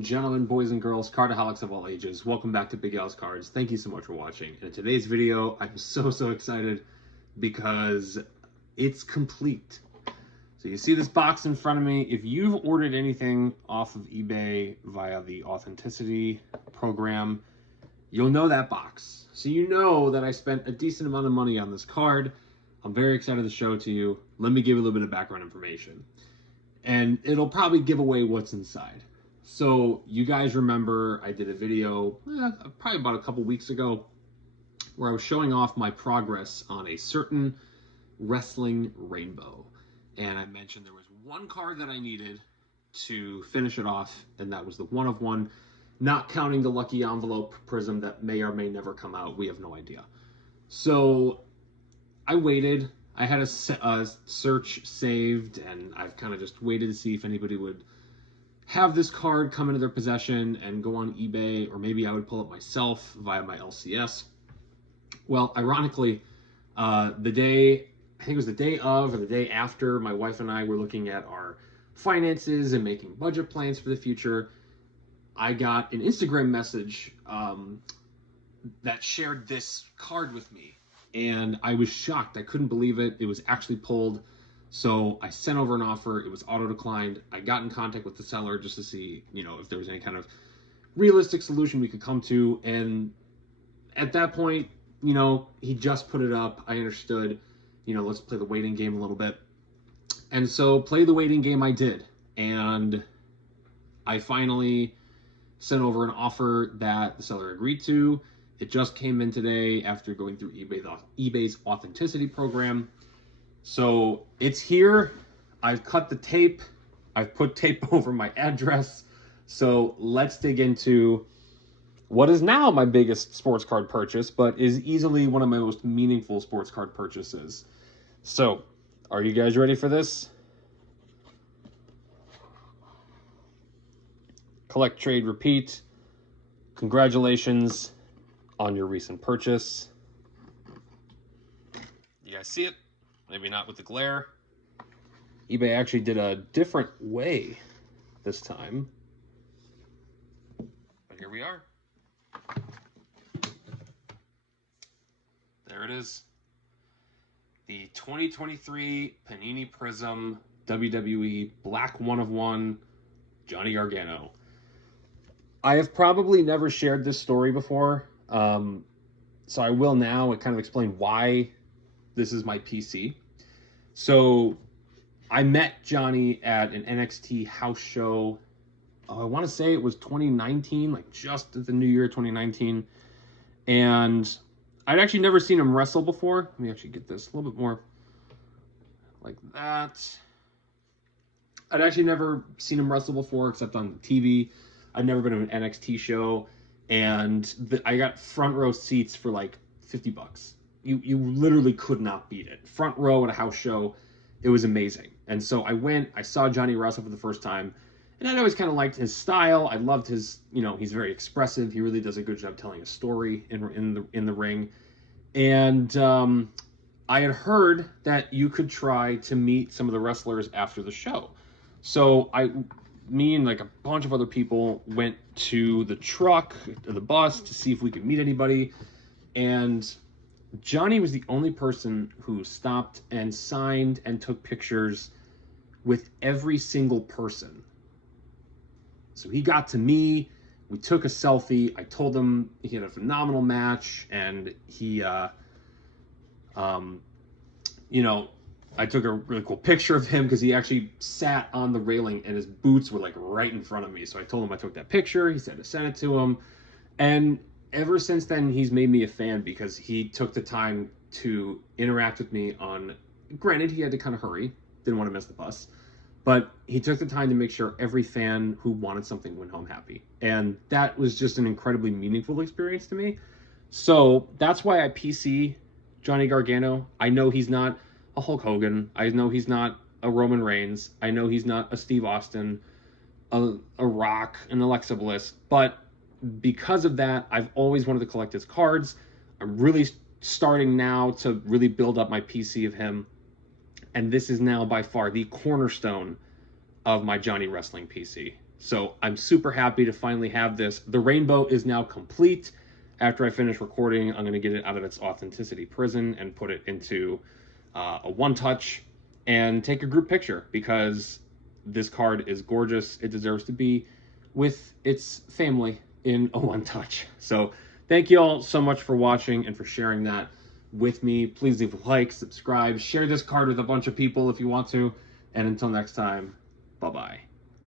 and gentlemen, boys and girls, cardaholics of all ages, welcome back to Big Al's Cards. Thank you so much for watching. And in today's video, I'm so excited because it's complete. So you see this box in front of me. If you've ordered anything off of eBay via the Authenticity program, you'll know that box. So you know that I spent a decent amount of money on this card. I'm very excited to show it to you. Let me give you a little bit of background information. And it'll probably give away what's inside. So you guys remember I did a video probably about a couple weeks ago where I was showing off my progress on a certain wrestling rainbow. And I mentioned there was one card that I needed to finish it off, and that was the 1 of 1, not counting the lucky envelope Prizm that may or may never come out. We have no idea. So I waited. I had a search saved, and I've kind of just waited to see if anybody would have this card come into their possession and go on eBay, or maybe I would pull it myself via my LCS. Well, ironically, the day, I think it was the day of or the day after, my wife and I were looking at our finances and making budget plans for the future, I got an Instagram message that shared this card with me. And I was shocked. I couldn't believe it. It was actually pulled. So I sent over an offer. It was auto-declined. I got in contact with the seller just to see, if there was any kind of realistic solution we could come to. And at that point, he just put it up. I understood, let's play the waiting game a little bit. And so play the waiting game I did. And I finally sent over an offer that the seller agreed to. It just came in today after going through eBay's Authenticity program. So it's here. I've cut the tape. I've put tape over my address. So let's dig into what is now my biggest sports card purchase, but is easily one of my most meaningful sports card purchases. So, are you guys ready for this? Collect, trade, repeat. Congratulations on your recent purchase. You guys see it? Maybe not with the glare. eBay actually did a different way this time. But here we are. There it is. The 2023 Panini Prizm WWE Black 1 of 1 Johnny Gargano. I have probably never shared this story before. So I will now kind of explain why this is my PC. So I met Johnny at an NXT house show. I want to say it was 2019, like just at the new year 2019. And I'd actually never seen him wrestle before. Let me actually get this a little bit more like that. I'd actually never seen him wrestle before except on TV. I'd never been to an NXT show. And I got front row seats for like $50. You literally could not beat it. Front row at a house show. It was amazing. And so I went, I saw Johnny wrestle for the first time, and I'd always kind of liked his style. I loved his, he's very expressive. He really does a good job telling a story in the ring. And I had heard that you could try to meet some of the wrestlers after the show. So me and like a bunch of other people went to the truck, to the bus, to see if we could meet anybody. And Johnny was the only person who stopped and signed and took pictures with every single person. So he got to me, we took a selfie. I told him he had a phenomenal match, and he, I took a really cool picture of him because he actually sat on the railing and his boots were like right in front of me. So I told him I took that picture. He said to send it to him. And ever since then, he's made me a fan because he took the time to interact with me on, granted, he had to kind of hurry, didn't want to miss the bus, but he took the time to make sure every fan who wanted something went home happy. And that was just an incredibly meaningful experience to me. So that's why I PC Johnny Gargano. I know he's not a Hulk Hogan. I know he's not a Roman Reigns. I know he's not a Steve Austin, a Rock, an Alexa Bliss. But because of that, I've always wanted to collect his cards. I'm really starting now to really build up my PC of him. And this is now by far the cornerstone of my Johnny Wrestling PC. So I'm super happy to finally have this. The rainbow is now complete. After I finish recording, I'm going to get it out of its authenticity prison and put it into a one-touch and take a group picture, because this card is gorgeous. It deserves to be with its family in a one-touch. So thank you all so much for watching and for sharing that with me. Please leave a like, subscribe, share this card with a bunch of people if you want to. And until next time, bye-bye.